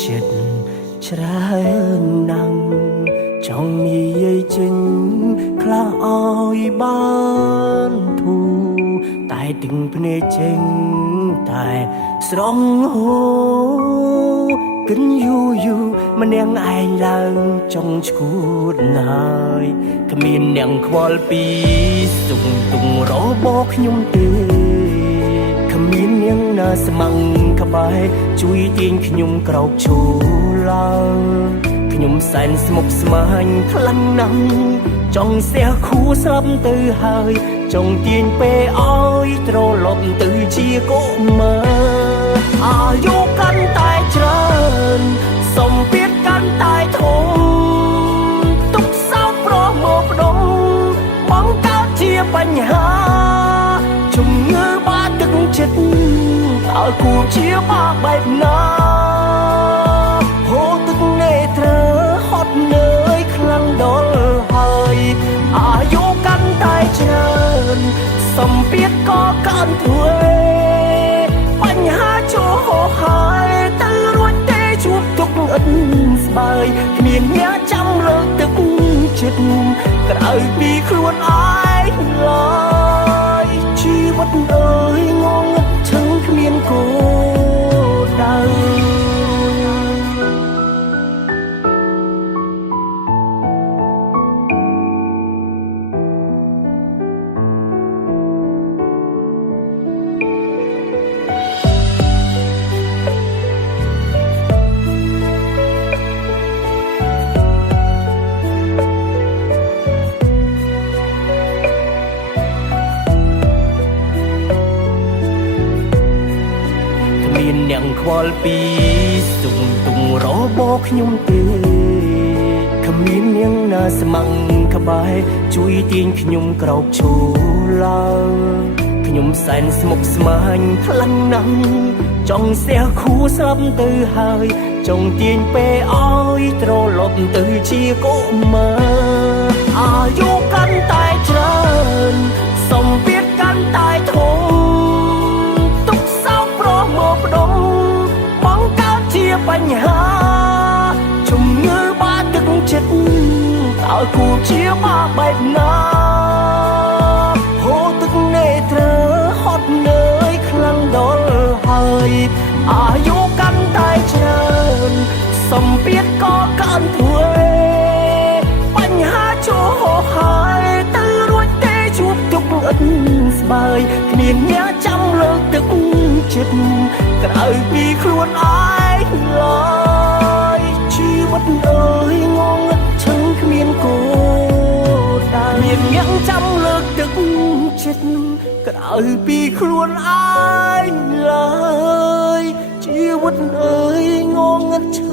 ចិត្តច្រើនណាស់ចង់និយាយចេញខ្លះឲ្យបានធូរតែទឹកភ្នែកចេញតែស្រង់ហូរគិនយូរម្នាក់ឯងឡើងចង់ឈួតហើយគ្មានអ្នកខ្វល់ពីសុខទុក្ខរបស់ខ្ញុំទេគ្មាននាងណាស្មឹងក្បែរជួយទាញខ្ញុំក្រោកឈរឡើងខ្ញុំសែនស្មុគស្មាញខ្លាំងណាស់ចង់ស្ទះខួរស្លាប់ទៅហើយចង់ទាញពេលឲ្យត្រឡប់ទៅជាកុមារអាយុកាន់តែច្រើនសម្ពាធកាន់តែធំទុកសោកប្រមកដុំបង្កើតជាបញ្ហាជំងឺបាក់ទឹកចិត្តឲ្យគួរជាបាក់បែបណាហូរទឹកនេត្រហត់នឿយខ្លាំងដល់ហើយអាយុកាន់តែច្រើនសម្ពាធក៏កើនទ្វេបញ្ហាចូលហោហើយទៅរួចទេជួបទុកឥតស្បើយគ្មានអ្នកចាំលើកទឹកចិត្តក្រៅពីខ្លួនឯងឡើយជីវិតអើយងងឹតឈឹងគ្មានគោលដៅអ្នកខ្វល់ពីសុខទុក្ខរបស់ខ្ញុំទេគ្មាននាងណាស្មឹងក្បែរជួយទាញខ្ញុំក្រោកឈរឡើងខ្ញុំសែនស្មុគស្មាញខ្លាំងណាស់ចង់ស្ទះខួរស្លាប់ទៅហើយចង់ទាញពេលឲ្យត្រឡប់ទៅជាកុមារអាយុកាន់តែច្រើនសម្ពាធកាន់តែធំបញ្ហាជំងឺបាក់ទឹកចិត្តឲ្យគួរជាបាក់បែបណាហូរទឹកនេត្រហត់នឿយខ្លាំងដល់ហើយអាយុកាន់តែច្រើនសម្ពាធក៏កើនទ្វេបញ្ហាចូលហោហើយទៅរួចទេជួបទុកឥតស្បើយគ្មានអ្នកចាំលើកទឹកចិត្តក្រៅពីខ្លួនឯងឡើយជីវិតអើយងងឹតឈឹងគ្មានគោលដៅមានអ្នកចាំលើកទឹកចិត្តក្រៅពីខ្លួនឯងឡើយជីវិតអើយងងឹតឈឹង